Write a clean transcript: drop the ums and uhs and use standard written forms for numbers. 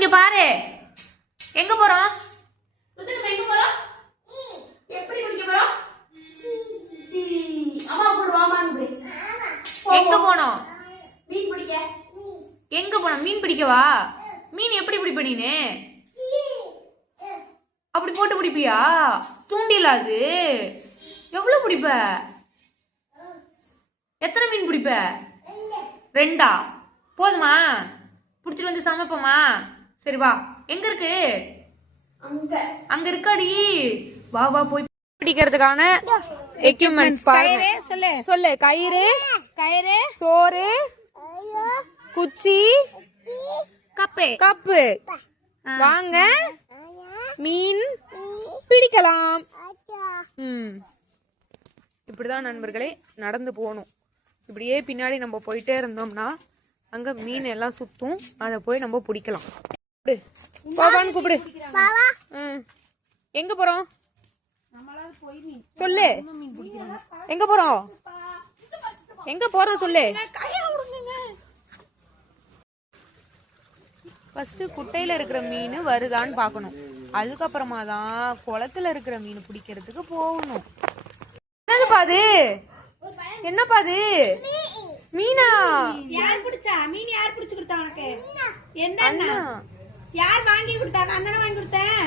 இங்க பாரு. எங்க போறோம்? எங்க போறோம்? எப்படி குடிக்க போறோம்? அம்மா போடுவாமான்னு. எங்க போனோம்? மீன் பிடிக்க. எங்க போனோம்? மீன் பிடிக்கவா? மீன் எப்படி பிடிப்ப நீனு? அப்படி போட்டு பிடிப்பியா? தூண்டில அது எவ்வளவு பிடிப்ப? எத்தனை மீன் பிடிப்ப? 2 போதுமா? புடிச்சிட்டு வந்து சமைப்போமா? சரி வா. எங்க இருக்கு? அங்க இருக்காடி. வா வா போய் பிடிக்கிறதுக்கான எக்யூப்மெண்ட்ஸ் பாருங்க. சொல்லு. கயிறு, சோறு, குச்சி, கப்பு. வாங்க மீன் பிடிக்கலாம். இப்படிதான் நண்பர்களே நடந்து போகணும். இப்படியே பின்னாடி நம்ம போயிட்டே இருந்தோம்னா அங்க மீன் எல்லாம் சுத்தும். அதை போய் நம்ம பிடிக்கலாம். பாபான்னு கூப்பிடு. எங்க போறோம்? சொல்லு. எங்க போறோம்? சொல்லு. ஃபர்ஸ்ட் குட்டையில இருக்கிற மீன் வருதான்னு பார்க்கணும். அதுக்கப்புறமா தான் குளத்துல இருக்கிற மீன் பிடிக்கிறதுக்கு போகணும். என்னப்பா அது? மீனா? யார் பிடிச்சா? மீன் யார் பிடிச்சு கொடுத்தா உனக்கு? என்ன யார் வாங்கி கொடுத்தாங்க? அண்ணன் வாங்கி கொடுத்தேன்.